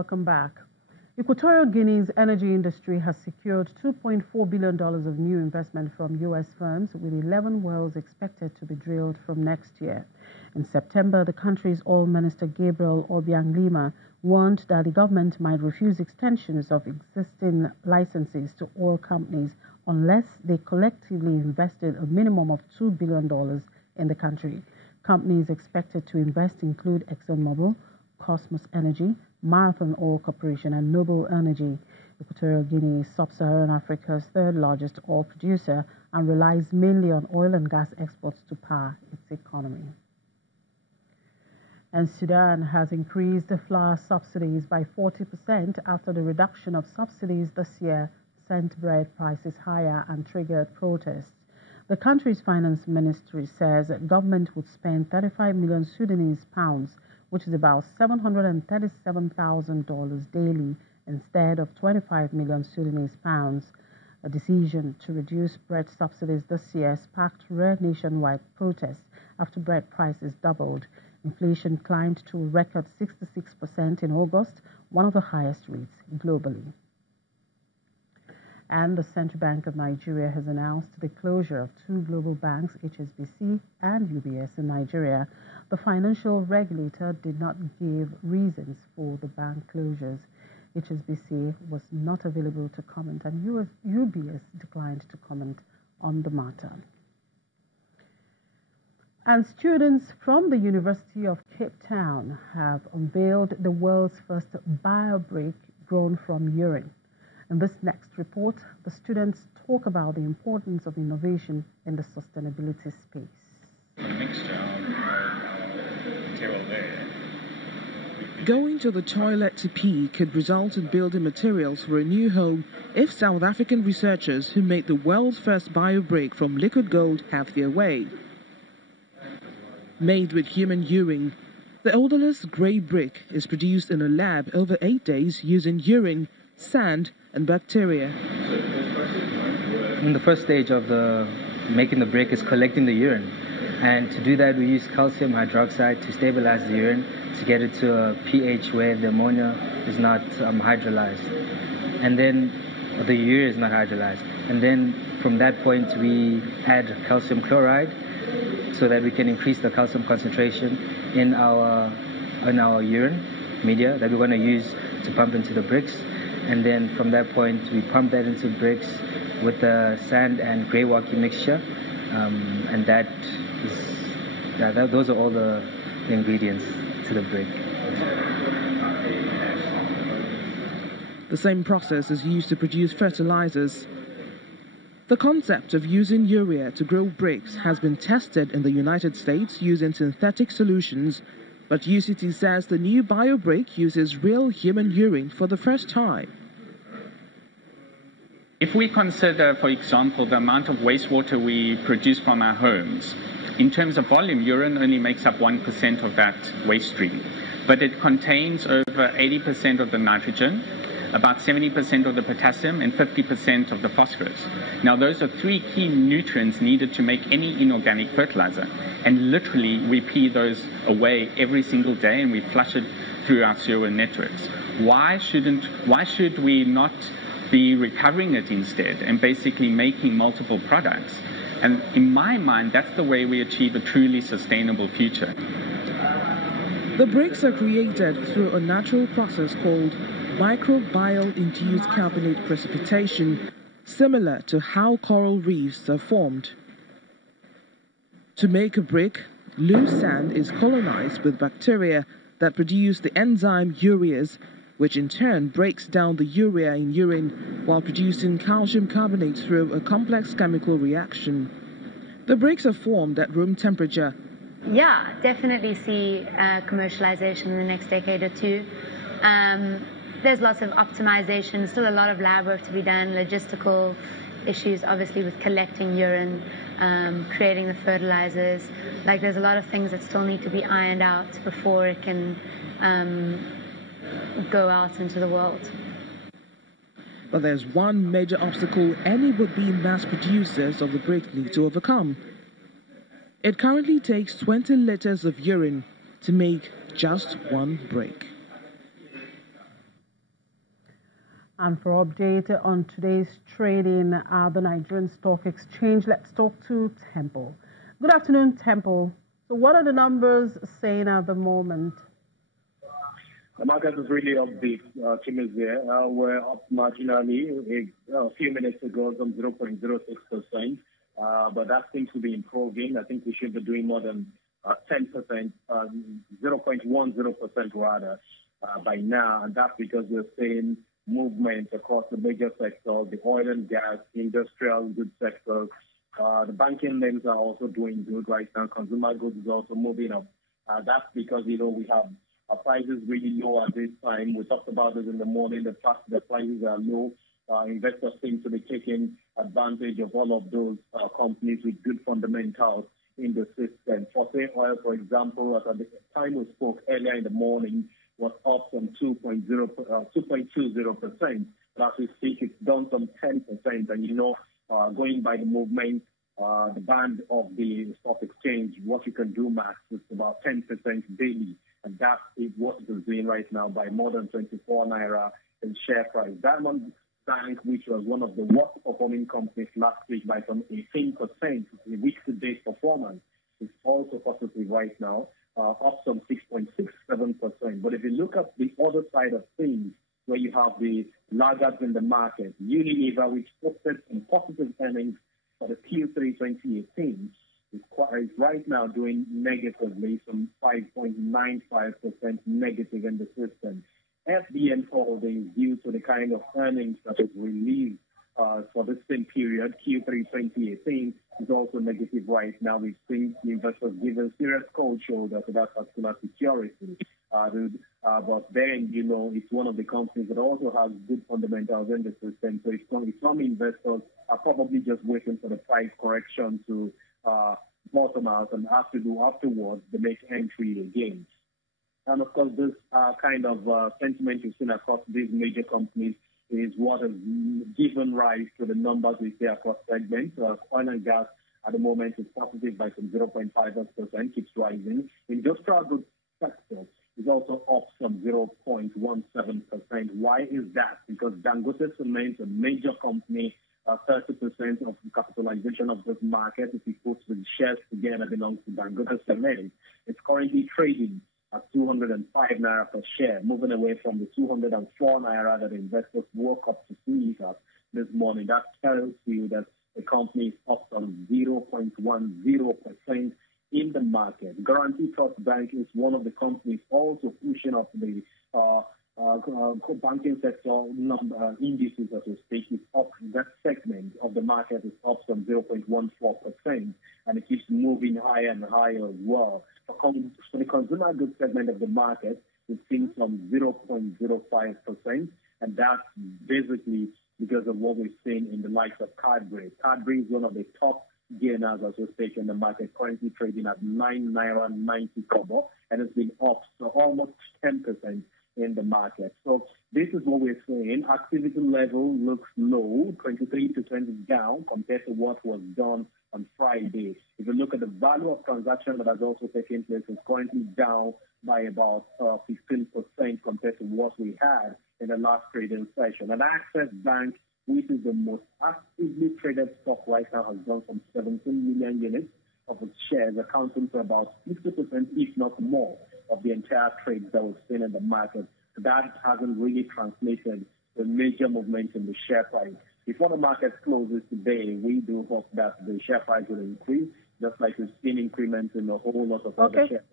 Welcome back. Equatorial Guinea's energy industry has secured $2.4 billion of new investment from U.S. firms, with 11 wells expected to be drilled from next year. In September, the country's oil minister Gabriel Obiang Lima warned that the government might refuse extensions of existing licenses to oil companies unless they collectively invested a minimum of $2 billion in the country. Companies expected to invest include ExxonMobil, Cosmos Energy, Marathon Oil Corporation, and Noble Energy. Equatorial Guinea is sub-Saharan Africa's third largest oil producer and relies mainly on oil and gas exports to power its economy. And Sudan has increased the flour subsidies by 40% after the reduction of subsidies this year sent bread prices higher and triggered protests. The country's finance ministry says that government would spend 35 million Sudanese pounds, which is about $737,000 daily, instead of 25 million Sudanese pounds. A decision to reduce bread subsidies this year sparked rare nationwide protests after bread prices doubled. Inflation climbed to a record 66% in August, one of the highest rates globally. And the Central Bank of Nigeria has announced the closure of two global banks, HSBC and UBS in Nigeria. The financial regulator did not give reasons for the bank closures. HSBC was not available to comment, and UBS declined to comment on the matter. And students from the University of Cape Town have unveiled the world's first biobrick grown from urine. In this next report, the students talk about the importance of innovation in the sustainability space. Going to the toilet to pee could result in building materials for a new home if South African researchers who made the world's first biobrick from liquid gold have their way. Made with human urine, the odorless grey brick is produced in a lab over 8 days using urine, sand, and bacteria. In the first stage of making the brick is collecting the urine, and to do that we use calcium hydroxide to stabilize the urine to get it to a pH where the ammonia is not hydrolyzed, and then the urea is not hydrolyzed, and then from that point we add calcium chloride so that we can increase the calcium concentration in our urine media that we're going to use to pump into the bricks. And then from that point, we pump that into bricks with the sand and grey walkie mixture, and those are all the ingredients to the brick. The same process is used to produce fertilizers. The concept of using urea to grow bricks has been tested in the United States using synthetic solutions, but UCT says the new biobrick uses real human urine for the first time. If we consider, for example, the amount of wastewater we produce from our homes, in terms of volume, urine only makes up 1% of that waste stream, but it contains over 80% of the nitrogen, about 70% of the potassium, and 50% of the phosphorus. Now, those are three key nutrients needed to make any inorganic fertilizer, and literally we pee those away every single day and we flush it through our sewer networks. Why should we not be recovering it instead and basically making multiple products? And in my mind, that's the way we achieve a truly sustainable future. The bricks are created through a natural process called microbial-induced carbonate precipitation, similar to how coral reefs are formed. To make a brick, loose sand is colonized with bacteria that produce the enzyme urease, which in turn breaks down the urea in urine while producing calcium carbonate through a complex chemical reaction. The bricks are formed at room temperature. Yeah, definitely see commercialization in the next decade or two. There's lots of optimization, still a lot of lab work to be done, logistical issues obviously with collecting urine, creating the fertilizers. Like, there's a lot of things that still need to be ironed out before it can go out into the world. But there's one major obstacle any would-be mass producers of the brick need to overcome. It currently takes 20 liters of urine to make just one brick. And for update on today's trading at the Nigerian Stock Exchange, let's talk to Temple. Good afternoon, Temple. So what are the numbers saying at the moment? The market is really upbeat, Chimizie. We're up marginally a few minutes ago, some 0.06%, but that seems to be improving. I think we should be doing more than 10%, 0.10% rather, by now, and that's because we're seeing movement across the major sectors, the oil and gas, industrial goods sectors. The banking names are also doing good right now. Consumer goods is also moving up. That's because, we have our prices really low at this time. We talked about this in the morning. The fact the prices are low, investors seem to be taking advantage of all of those companies with good fundamentals in the system. Fossil oil, for example, at the time we spoke earlier in the morning, was up from 2.20%. But as we speak, it's down some 10%. And, going by the movement, the band of the stock exchange, what you can do max is about 10% daily. And that is what it is doing right now by more than 24 Naira in share price. Diamond Bank, which was one of the worst performing companies last week by some 18%, the week-to-date performance is also positive right now, up some 6.67%. But if you look at the other side of things, where you have the laggards in the market, Unilever, which posted some positive earnings for the Q3 2018, is right now doing negatively, some 5.95% negative in the system. FBN Holdings, due to the kind of earnings that is released for the same period, Q3 2018, is also negative right now. We've seen the investors give a serious cold shoulder to that particular security. But then, it's one of the companies that also has good fundamentals in the system. So some investors are probably just waiting for the price correction to bottom out and have to do afterwards to make entry again. And of course, this kind of sentiment you've seen across these major companies is what has given rise to the numbers we see across segments. Oil and gas at the moment is positive by some 0.5%, keeps rising. Industrial goods sector is also up some 0.17%. Why is that? Because Dangote Cement, a major company, 30% of the capitalization of this market, if you put the shares together, belongs to Dangote Cement. It's currently trading at 205 Naira per share, moving away from the 204 Naira that investors woke up to see it at this morning. That tells you that the company is up some 0.10% in the market. Guarantee Trust Bank is one of the companies also pushing up the banking sector number indices, as we speak, is up. That segment of the market is up some 0.14%, and it keeps moving higher and higher as well. For the consumer goods segment of the market, we've seen some 0.05%, and that's basically because of what we've seen in the likes of Cadbury. Cadbury is one of the top gainers, as we speak, in the market, currently trading at 9 Naira 90 kobo, and it's been up so almost 10% in the market. So this is what we're seeing. Activity level looks low, 23% down compared to what was done on Friday. If you look at the value of transaction that has also taken place, it's currently down by about 15% compared to what we had in the last trading session. And Access Bank, which is the most actively traded stock right now, has gone from 17 million units of its shares, accounting for about 50%, if not more, of the entire trades that we've seen in the market. That hasn't really translated to major movement in the share price. Before the market closes today, we do hope that the share price will increase, just like we've seen increments in a whole lot of other shares.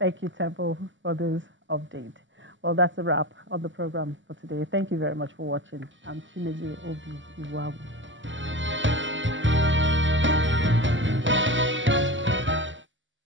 Thank you, Temple, for this update. Well, that's a wrap on the program for today. Thank you very much for watching. I'm Chimizie Obi Iwawu.